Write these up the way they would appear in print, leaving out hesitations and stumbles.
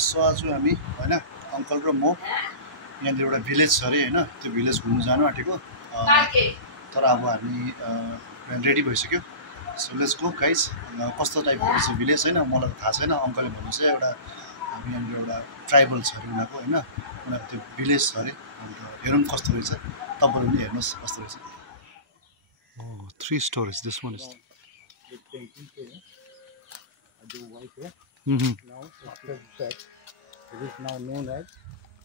So आज हामी हैन अंकल र म यहाँ एउटा भिलेज छ रे हैन त्यो भिलेज घुम्न जानु आटेको तर अब हामी रेडी भइसक्यो सो लेट्स गो गाइस कस्तो टाइपको रहेछ भिलेज हैन मलाई त थाहा छैन अंकलले भन्नु चाहिँ एउटा हामी यहाँ एउटा ट्राइबल छ रे उनीहरुको हैन उनीहरुको त्यो भिलेज छ रे अन्त हेरौँ कस्तो रहेछ तपाईहरु पनि हेर्नुस् कस्तो रहेछ Oh 3 stories this one is Now after that, it is now known as.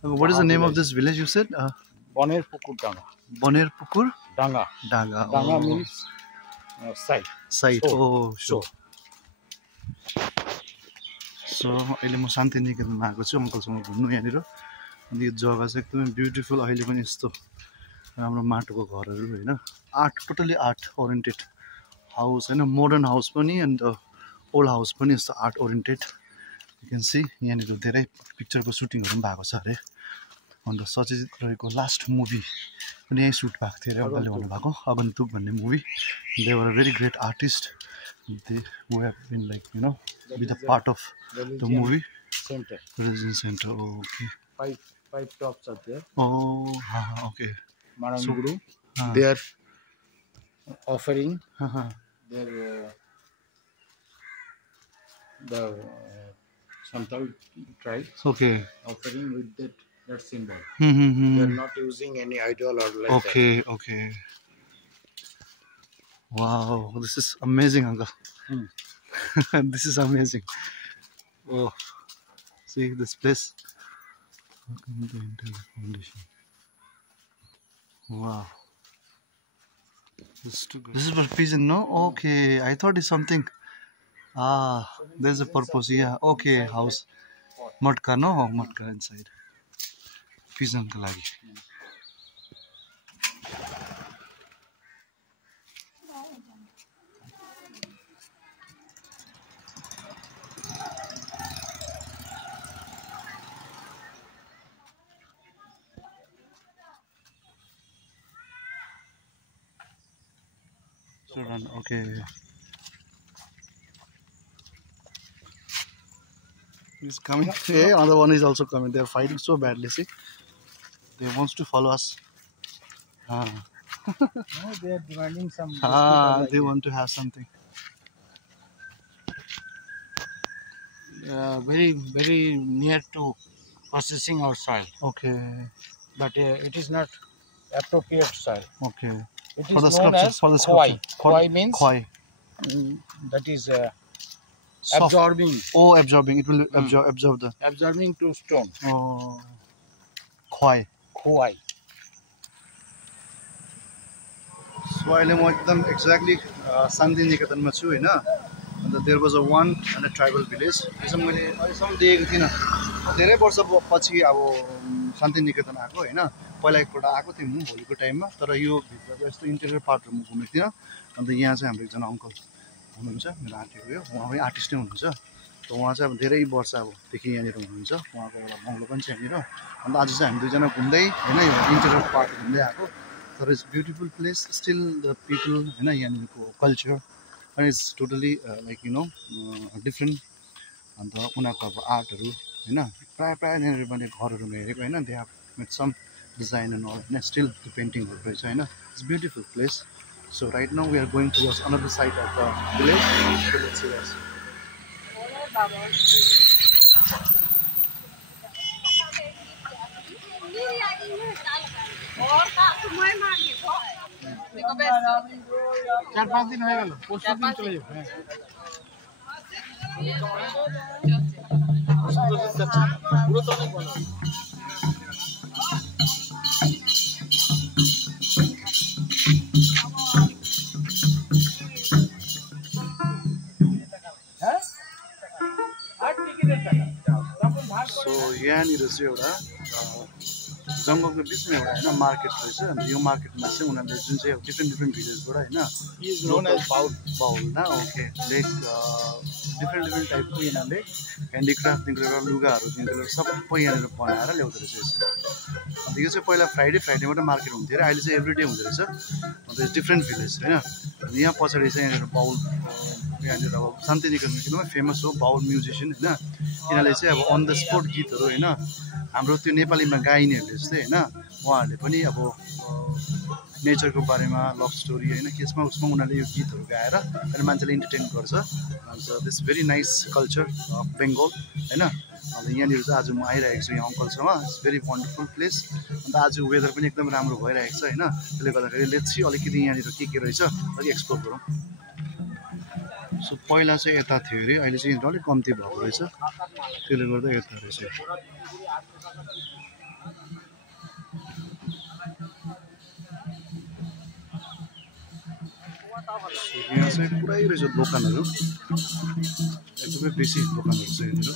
What is the name of this village you said? Boner Pukur Danga. Boner Pukur? Danga. Danga. Danga means site. Site. Oh, sure. So, अहिले म शान्तिनिकेतनमा आएको छु अंकलसँग घुम्नु यहाँनिर अनि यो जग्गा चाहिँ एकदमै ब्युटिफुल अहिले पनि यस्तो राम्रो माटोको घरहरू हैन art totally art oriented house हैन मोडर्न हाउस पनि एन्ड ओल्ड हाउस पनि यस्तो art oriented you can see यहाँनिर धेरै पिक्चरको सुटिङहरू पनि भएको छ अरे अन्त सचित रहेको लास्ट मुभी पनि यहीँ सुट भएको थियो अरे अंकलले भन्नुभएको आगन्तुक भन्ने movie they were a very great artist they would have been like you know be the part of the movie Center. Religion centre okay Five tops are there. Oh, okay. Maranguru. They are offering their the Santal tribe. Okay. Offering with that symbol. Mm-hmm. They are not using any idol or like that. Okay. Wow, this is amazing, uncle. This is amazing. Oh, see this place. Welcome to Intel Foundation. Wow. This is for pigeon, no? Okay, I thought it's something. There's a purpose. Yeah. Okay, house. Matka, no? Matka inside. Pigeon ka lagi. Okay. He's coming. Hey, another one is also coming. They are fighting so badly. See, they wants to follow us. No, they are demanding some. They want to have something. Very near to possessing our soil. Okay. But it is not appropriate soil. Okay. It For the is known sculpture. as For the sculpture. Khwai means Khwai. That is Soft. absorbing. Oh, absorbing. It will absorb the. Absorbing to stone. Oh. Khwai. Khwai. So अहिले म एकदम exactly शान्तिनिकेतनमा छु हैन अन्त there was a one and a tribal village यो चाहिँ मैले अहिलेसम्म देखेको थिइनँ धेरै वर्षपछि अब शान्तिनिकेतन आएको हैन पहिला एकपल्ट आएको थिएँ म होलीको टाइममा तर यो भित्रको यस्तो इन्टेरियर पार्टहरू म घुमेको थिइनँ अन्त यहाँ चाहिँ हाम्रो एकजना अङ्कल हुनुहुन्छ मेरो आन्टीको यो उहाँ पनि आर्टिस्ट नै हुनुहुन्छ त उहाँ चाहिँ अब धेरै वर्ष अबदेखि यहाँनिर हुनुहुन्छ उहाँको एउटा बङ्गलो पनि छ यहाँनिर अन्त आज चाहिँ हामी दुईजना घुम्दै होइन यो इन्टेरियर पार्ट घुम्दै आएको तर it's beautiful place still the people होइन यहाँनिरको कल्चर अनि it's totally like you no different अन्त उनीहरूको अब आर्टहरू होइन प्रायः यहाँनिर पनि घरहरू हेरेको होइन they have made some design and all होइन स्टिल त्यो पेन्टिङहरू रहेछ होइन it's beautiful place so right now we are going towards another side of the village चार पाँच दिन हो गए पोस्ट दिन चले जाओ पूरा तो नहीं बोला सो यहाँनिर चाहिँ एउटा जङ्गलको बिचमा एउटा होइन मार्केट रहेछ अन्त यो मार्केटमा चाहिँ उनीहरूले जुन चाहिँ डिफ्रेन्ट भिलेजबाट होइन बाउल न ओके लाइक डिफ्रेन्ट टाइपको यिनीहरूले ह्यान्डिक्राफ्टदेखि लिएर लुगाहरूदेखि लिएर सबै यहाँनिर बनाएर ल्याउँदो रहेछ यसो अन्त यो चाहिँ पहिला फ्राइडेबाट मार्केट हुन्थ्यो अरे अहिले चाहिँ एभ्री डे हुँदो रहेछ अन्त डिफ्रेन्ट भिलेज होइन यहाँ पछाडि चाहिँ यहाँनिर बाउल यहाँनिर अब शान्तिनिकेतन एकदमै फेमस हो बाउल म्युजिसियन होइन यिनीहरूले चाहिँ अब अन द स्पोट गीतहरू होइन हाम्रो त्यो नेपालीमा गाइनेहरूले जस्तै होइन उहाँहरूले पनि अब नेचरको बारेमा लभ स्टोरी होइन केसमा उसमा उनीहरूले यो गीतहरू गाएर अनि मान्छेले इन्टरटेन गर्छ अन्त this very nice culture of Bengal होइन अन्त यहाँनिर चाहिँ आज म आइरहेको छु यहाँ अङ्कलसँग इट्स भेरी वन्डरफुल प्लेस अन्त आज वेदर पनि एकदम राम्रो भइरहेको छ होइन त्यसले गर्दाखेरि लेट्स सी अलिकति यहाँनिर के रहेछ अलिक एक्सप्लोर गरौँ सो पहिला चाहिँ यता थियो अरे अहिले चाहिँ अलिक कम्ती भएको रहेछ त्यसले गर्दा यता रहेछ यहाँ चाहिँ पुरै रहेछ दोकानहरू एकदमै बेसी दोकानहरू छ यहाँनिर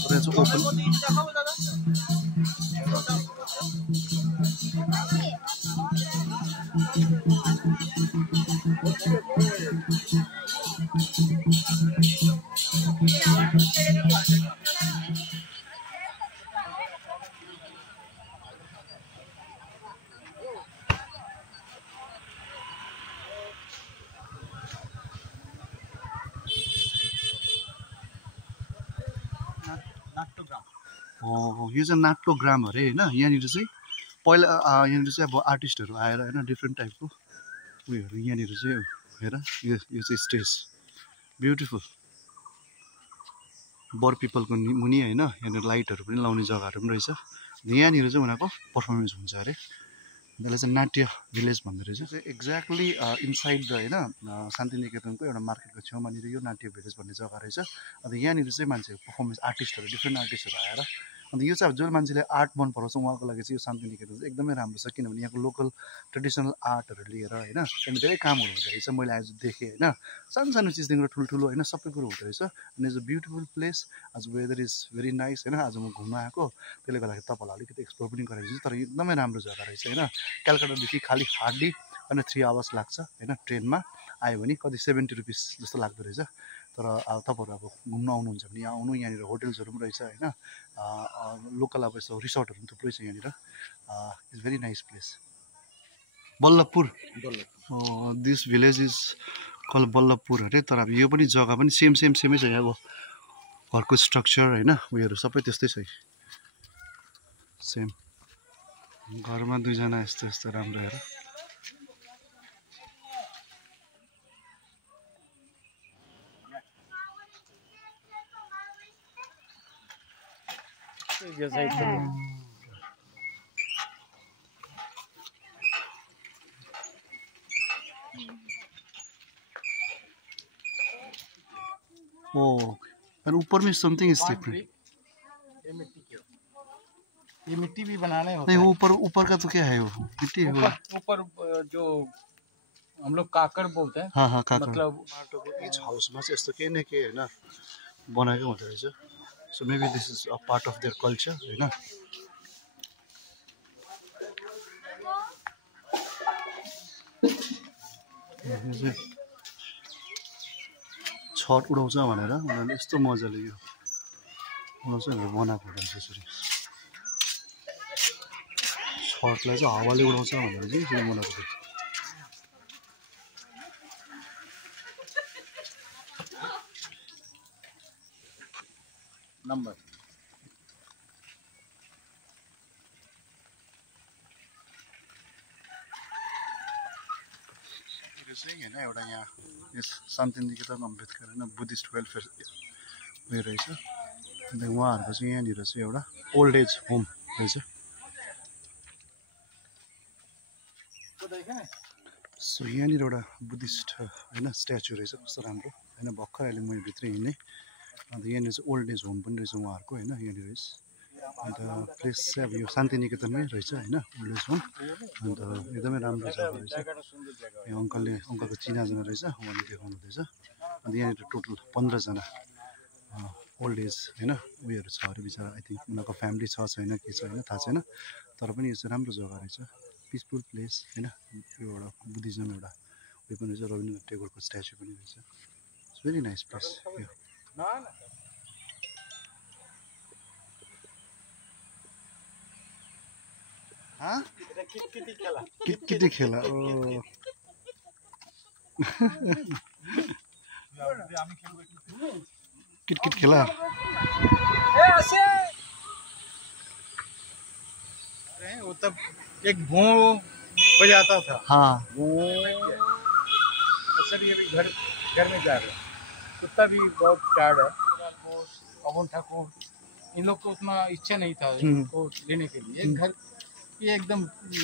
पुरै चाहिँ ओपन यो चाहिँ नाट्योग्राम अरे होइन यहाँनिर चाहिँ पहिला यहाँनिर चाहिँ अब आर्टिस्टहरू आएर होइन डिफ्रेन्ट टाइपको उयोहरू यहाँनिर चाहिँ हेर यो चाहिँ स्टेज ब्युटिफुल बर पिपलको मुनि होइन यहाँनिर लाइटहरू पनि लाउने जग्गाहरू पनि रहेछ यहाँनिर चाहिँ उनीहरूको पर्फर्मेन्स हुन्छ अरे त्यसलाई चाहिँ नाट्य भिलेज भन्दो रहेछ चाहिँ एक्ज्याक्टली इनसाइड द होइन शान्तिनिकेतनको एउटा मार्केटको छेउमानिर यो नाट्य भिलेज भन्ने जग्गा रहेछ अन्त यहाँनिर चाहिँ मान्छेहरू पर्फर्मेन्स आर्टिस्टहरू डिफ्रेन्ट आर्टिस्टहरू आएर अन्त यो चाहिँ अब जो मान्छेले आर्ट मन पराउँछ उहाँको लागि चाहिँ यो शान्तिनिकेतन चाहिँ एकदमै राम्रो छ किनभने यहाँको लोकल ट्रेडिसनल आर्टहरू लिएर होइन त्यहाँदेखि धेरै कामहरू हुँदो रहेछ मैले आज देखेँ होइन सानो सानो चिजदेखि ठुल्ठुलो होइन सबै कुरो हुँदो रहेछ अनि इज अ ब्युटिफुल प्लेस आज वेदर इज भेरी नाइस होइन आज म घुम्न आएको त्यसले गर्दाखेरि तपाईँलाई अलिकति एक्सप्लोर पनि गराइदिन्छु तर एकदमै राम्रो जग्गा रहेछ होइन कलकत्तादेखि खालि हार्डली अनि 3 आवर्स लाग्छ होइन ट्रेनमा आयो भने कति 70 रुपिस जस्तो लाग्दो रहेछ तर अब तपाईँहरू अब घुम्न आउनुहुन्छ भने यहाँ आउनु यहाँनिर होटल्सहरू पनि रहेछ होइन लोकल अब यस्तो रिसोर्टहरू पनि थुप्रै छ यहाँनिर it's very nice place Ballabhpur this village is call Ballabhpur अरे तर अब यो पनि जग्गा पनि सेमै छ अब घरको स्ट्रक्चर होइन उयोहरू सबै त्यस्तै छ सेम घरमा दुईजना यस्तो राम्रो हेर और ऊपर में समथिंग इज डिफरेंट ये मिट्टी भी बनाने होता नहीं ऊपर का तो क्या है वो मिट्टी है ऊपर जो हम लोग काकड़ बोलते हैं हाँ काकड़ मतलब इच हाउसमा चाहिँ यस्तो केही न केही होइन बनाएको हुँदो रहेछ so maybe this is a part of their culture होइन छट उडाउँछ भनेर उनीहरूले यस्तो मजाले यो उडाउँछ भनेर बनाएको रहेछ यसरी छटलाई चाहिँ हावाले उडाउँछ भनेर चाहिँ यसरी बनाएको रहेछ नंबर होइन एउटा यहाँ यस शान्तिनिकेतन अम्बेडकर होइन बुद्धिस्ट वेलफेयर उयो रहेछ अन्त उहाँहरूको चाहिँ यहाँनिर चाहिँ एउटा ओल्ड एज होम रहेछ सो यहाँनिर एउटा बुद्धिस्ट होइन स्ट्याचु रहेछ कस्तो राम्रो होइन भर्खर अहिले म भित्रै हिँड्ने अन्त यहाँनिर चाहिँ ओल्ड एज होम पनि रहेछ उहाँहरूको होइन यहाँनिर अन्त प्लेस चाहिँ अब यो शान्तिनिकेतनमै रहेछ होइन ओल्ड एज होम अन्त एकदमै राम्रो जग्गा रहेछ यो अङ्कलको चिनाजना रहेछ उहाँले देखाउनु हुँदैछ अन्त यहाँनिर टोटल 15 जना ओल्ड एज होइन उयोहरू छ अरे बिचरा आई थिङ्क उनीहरूको फ्यामिली छ छैन के छ होइन थाहा छैन तर पनि यो चाहिँ राम्रो जग्गा रहेछ पिसफुल प्लेस होइन यो एउटा बुद्धिज्म एउटा उयो पनि रहेछ रविन्द्रनाथ टेगोरको स्ट्याचु पनि रहेछ इट्स भेरी नाइस प्लेस यो कितकिती खेला किटकिट खेला वो तब एक भों बजाता था। हाँ सर ये भी घर में जा रहे हैं। कुत्ता भी बहुत टायर्ड है। पवन ठाकुर इन लोग को उतना इच्छा नहीं था इनको लेने के लिए। घर ये एकदम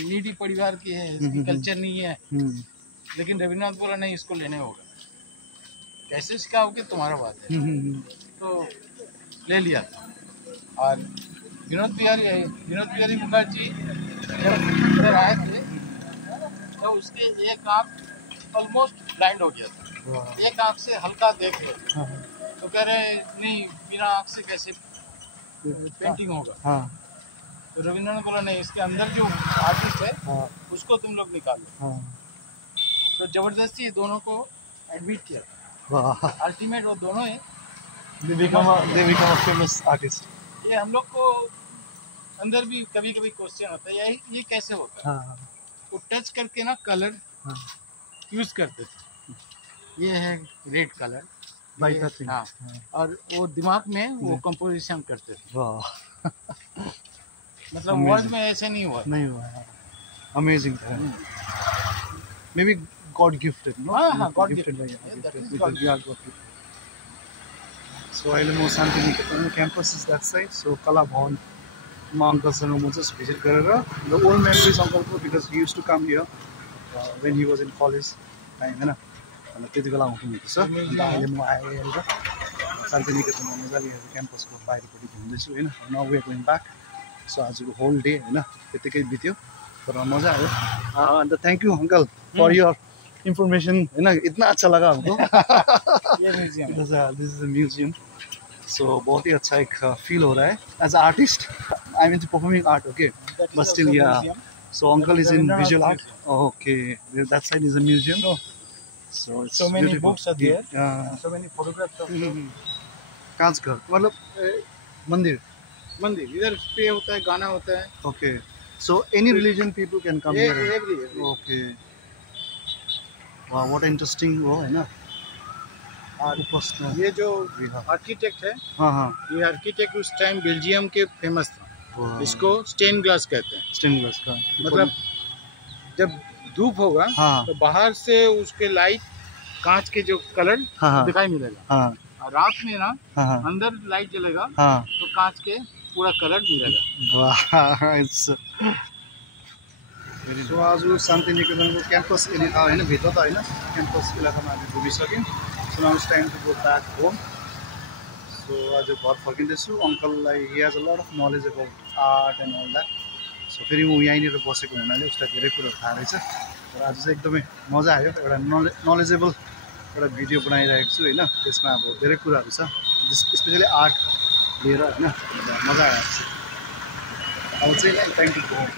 नीडी परिवार की है, इसकी कल्चर नहीं है। लेकिन रविन्द्रनाथ बोला नहीं, इसको लेने होगा। कैसे सिखाओगे तुम्हारा बात है। तो ले लिया। और विनोद बिहारी मुखर्जी जब इधर आए थे तो उसके एक आँख ऑलमोस्ट ब्लाइंड हो गया था। एक आँख से हल्का देख रहे तो कह रहे नहीं, बिना आँख से कैसे पेंटिंग होगा। तो रविंद्र ने बोला नहीं, इसके अंदर जो आर्टिस्ट है उसको तुम लोग निकालो। तो जबरदस्ती दोनों को एडमिट किया। अल्टीमेट वो दोनों है they become a famous artist. ये हम लोग को अंदर भी कभी कभी क्वेश्चन होता है ये कैसे होता है। वो टच करके ना कलर यूज करते थे। ये है रेड कलर हाँ। और वो दिमाग में वो कंपोजिशन करते थे। मतलब वर्ल्ड में ऐसे नहीं हुआ अमेजिंग था। May be God gifted no. हाँ गॉड गिफ्टेड। So अहिले म Shantiniketan campus is that side. So कला भवनमा अङ्कलसँग म जस्ट भिजिट गरेर द ओल्ड मेमोरिज अङ्कलको because he use to come here when he was in college time होइन। अन्त त्यति बेला आउनुहुँदैछ। अन्त अहिले म आएर शान्तिनिकेतनमा मजाले क्याम्पसको बाहिरपट्टि घुम्दैछु होइन। Now we are going back. So आजको होल डे होइन त्यतिकै बित्यो तर मजा आयो। अन्त thank you uncle for your information है ना। इतना अच्छा लगा हमको। This is a museum. So बहुत ही अच्छा एक फील हो रहा है as a artist. I mean performing art okay but still yeah. So uncle is in visual art okay that side is a museum. So so many books are there so many photographs of कांच घर मतलब मंदिर इधर pay होता है, गाना होता है। Okay so any religion people can come here okay. वाह what interesting वो है ना। ये जो आर्किटेक्ट है ये आर्किटेक्ट उस टाइम बेल्जियम के फेमस था। इसको स्टेन ग्लास कहते हैं। स्टेन ग्लास का मतलब जब धूप होगा तो बाहर से उसके लाइट कांच के जो कलर दिखाई मिलेगा। और रात में ना अंदर लाइट जलेगा तो कांच के पूरा कलर मिलेगा। सो आज शान्तिनिकेतनको क्याम्पस एरिया होइन भित्र त होइन क्याम्पस इलाकामा हामी घुमिसक्यौँ। So now it's time to go back home. So आज घर फर्किँदैछु। अङ्कललाई he has a lot of knowledge about art and all that. So फेरि म यहीँनिर बसेको हुनाले उसलाई धेरै कुरोहरू थाहा रहेछ। तर आज चाहिँ एकदमै मजा आयो। एउटा नलेजेबल एउटा भिडियो बनाइरहेको छु होइन। त्यसमा अब धेरै कुराहरू छ स्पेसली आर्ट लिएर होइन। मजा आएको छ। अब चाहिँ टाइम टु गो होम।